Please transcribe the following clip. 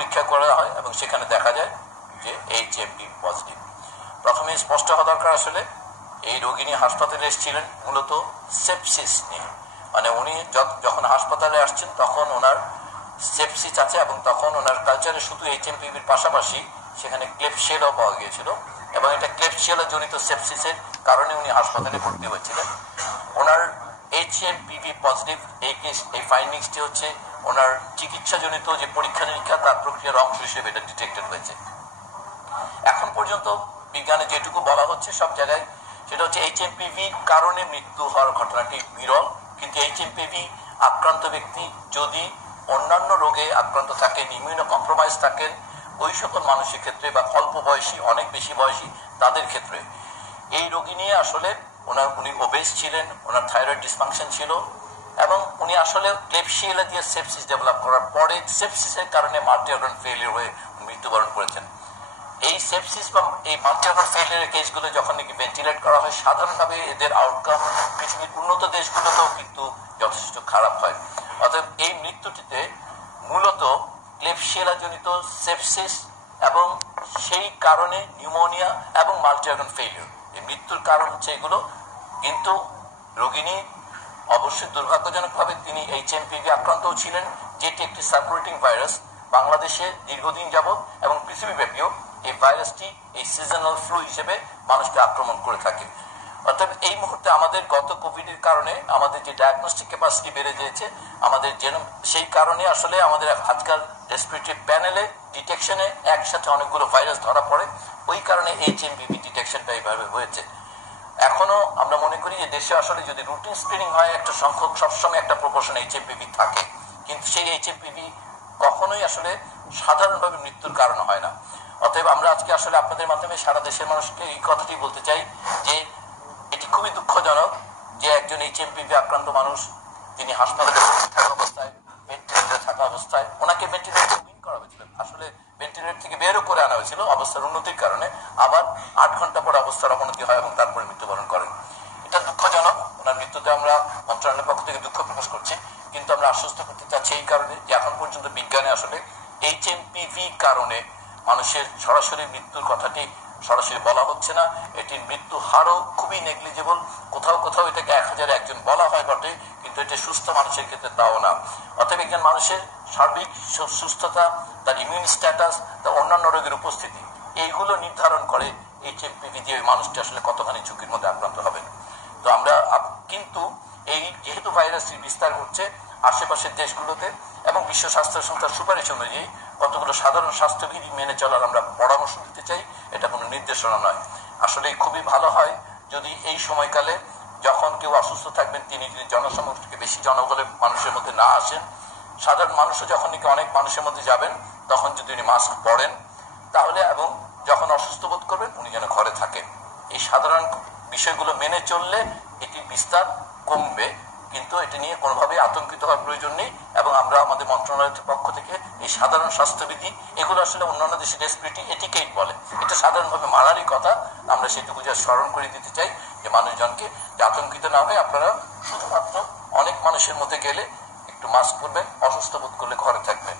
পরীক্ষা করা হয় এবং সেখানে দেখা যায় যে HMPV পজিটিভ। প্রথমে স্পষ্ট হওয়া দরকার, আসলে এই রোগিনী হাসপাতালে এসেছিলেন মূলত সেপসিস নিয়ে, মানে উনি যখন হাসপাতালে আসছেন তখন ওনার সেপসিস আছে এবং তখন ওনার কালচারে শুধু HMPVর পাশাপাশি সেখানে ক্লেবশিয়েলাও পাওয়া গিয়েছিল এবং এটা ক্লেবশিয়েলা জনিত সেপসিসের কারণে উনি হাসপাতালে ভর্তি হয়েছিলেন। ওনার HMPV পজিটিভ এই ফাইন্ডিংসটি হচ্ছে ওনার চিকিৎসাজনিত যে পরীক্ষা নিরীক্ষা তার প্রক্রিয়ার অংশ হিসেবে এটা ডিটেক্টেড হয়েছে। এখন পর্যন্ত বিজ্ঞানে যেটুকু বলা হচ্ছে সব জায়গায় সেটা হচ্ছে HMPV কারণে মৃত্যু হওয়ার ঘটনাটি বিরল, কিন্তু HMPV আক্রান্ত ব্যক্তি যদি অন্যান্য রোগে আক্রান্ত থাকেন, ইমিউনো কম্প্রোমাইজ থাকেন, ওই সকল মানুষের ক্ষেত্রে বা অল্প বয়সী, অনেক বেশি বয়সী তাদের ক্ষেত্রে এই রোগী নিয়ে আসলে উনি ওবেস ছিলেন, ওনার থাইরয়েড ডিসফাংশন ছিল এবং উনি আসলে ক্লেবশিয়েলা দিয়ে সেপসিস ডেভেলপ করার পরে সেপসিসের কারণে মাল্টি অর্গান ফেলিয়ার হয়ে মৃত্যুবরণ করেছেন। এই সেপসিস বা এই মাল্টি অর্গান ফেলিয়ারের কেসগুলো যখন নাকি ভেন্টিলেট করা হয় সাধারণভাবে এদের আউটকাম পৃথিবীর উন্নত দেশগুলোতেও কিন্তু যথেষ্ট খারাপ হয়। অর্থাৎ এই মৃত্যুটিতে মূলত ক্লেবশিয়েলা জনিত সেপসিস এবং সেই কারণে নিউমোনিয়া এবং মাল্টি অর্গান ফেলিয়ার এই মৃত্যুর কারণ হচ্ছে এগুলো। কিন্তু রোগিনী অবশ্যই দুর্ভাগ্যজনকভাবে তিনি HMPV আক্রান্তও ছিলেন, যেটি একটি সার্কুলেটিং ভাইরাস। বাংলাদেশে দীর্ঘদিন যাবৎ এবং পৃথিবীব্যাপীও এই ভাইরাসটি এই সিজনাল ফ্লু হিসেবে মানুষকে আক্রমণ করে থাকে। অর্থাৎ এই মুহূর্তে আমাদের গত কোভিডের কারণে আমাদের যে ডায়াগনস্টিক ক্যাপাসিটি বেড়ে গিয়েছে, আমাদের সেই কারণে আসলে আমাদের আজকাল রেসপিরেটরি প্যানেলে ডিটেকশনে একসাথে অনেকগুলো ভাইরাস ধরা পড়ে, ওই কারণে HMPV ডিটেকশনটা এইভাবে হয়েছে। এখনো আমরা মনে করি যে দেশে আসলে যদি রুটিন স্ক্রিনিং হয় একটা সংখ্যক সবসময় একটা প্রপোর্শন HMPV থাকে, কিন্তু সেই HMPV কখনোই আসলে সাধারণভাবে মৃত্যুর কারণ হয় না। অতএব আমরা আজকে আসলে আপনাদের মাধ্যমে সারা দেশের মানুষকে এই কথাটি বলতে চাই যে এটি খুবই দুঃখজনক যে একজন HMPV আক্রান্ত মানুষ তিনি হাসপাতালে থাকা অবস্থায়, ভেন্টিলেটরে থাকা অবস্থায়, ওনাকে ভেন্টিলেটর উইন করা হয়েছিল, আসলে ভেন্টিলেটর থেকে বেরও করে আনা হয়েছিল অবস্থার উন্নতির কারণে, আবার 8 ঘন্টা পরে অবস্থার অবনতি হয় এবং তারপরে মৃত্যুবরণ করেন। এটা দুঃখজনক। ওনার মৃত্যুতে আমরা মন্ত্রণালয়ের পক্ষ থেকে দুঃখ প্রকাশ করছি, কিন্তু আমরা আশ্বস্ত করতে চাচ্ছি এই কারণে যে এখন পর্যন্ত বিজ্ঞানে আসলে HMPV কারণে মানুষের সরাসরি মৃত্যুর কথাটি সরাসরি বলা হচ্ছে না। এটির মৃত্যু হারও খুবই নেগলিজেবল। কোথাও কোথাও এটাকে 1000-এ একজন বলা হয় বটে, কিন্তু এটা সুস্থ মানুষের ক্ষেত্রে তাও না। অতএব একজন মানুষের সার্বিক সুস্থতা, তার ইমিউন স্ট্যাটাস, তার অন্যান্য রোগের উপস্থিতি, এইগুলো নির্ধারণ করে HMPV দিয়ে ওই মানুষটি আসলে কতখানি ঝুঁকির মধ্যে আক্রান্ত হবেন। তো আমরা কিন্তু এই যেহেতু ভাইরাসটির বিস্তার ঘটছে আশেপাশের দেশগুলোতে এবং বিশ্ব স্বাস্থ্য সংস্থার সুপারিশ অনুযায়ী কতগুলো সাধারণ স্বাস্থ্যবিধি মেনে চলার আমরা পরামর্শ দিতে চাই, এটা কোনো নির্দেশনা নয়। আসলে খুবই ভালো হয় যদি এই সময়কালে যখন কেউ অসুস্থ থাকবেন তিনি যদি জনসমক্ষে বেশি জনগণের মানুষের মধ্যে না আসেন, সাধারণ মানুষও যখন নাকি অনেক মানুষের মধ্যে যাবেন তখন যদি উনি মাস্ক পরেন তাহলে, এবং যখন অসুস্থ বোধ করবেন উনি যেন ঘরে থাকেন। এই সাধারণ বিষয়গুলো মেনে চললে এটির বিস্তার কমবে, কিন্তু এটি নিয়ে কোনোভাবেই আতঙ্কিত হওয়ার প্রয়োজন নেই। এবং আমরা আমাদের মন্ত্রণালয়ের পক্ষ থেকে এই সাধারণ স্বাস্থ্যবিধি, এগুলো আসলে অন্যান্য দেশে রেসপিরেটরি এটিকেট বলে, এটা সাধারণভাবে মানারই কথা। আমরা সেটুকু যা স্মরণ করে দিতে চাই যে মানুষজনকে যে আতঙ্কিত না হয়ে আপনারা শুধুমাত্র অনেক মানুষের মধ্যে গেলে একটু মাস্ক পরবেন, অসুস্থ বোধ করলে ঘরে থাকবেন।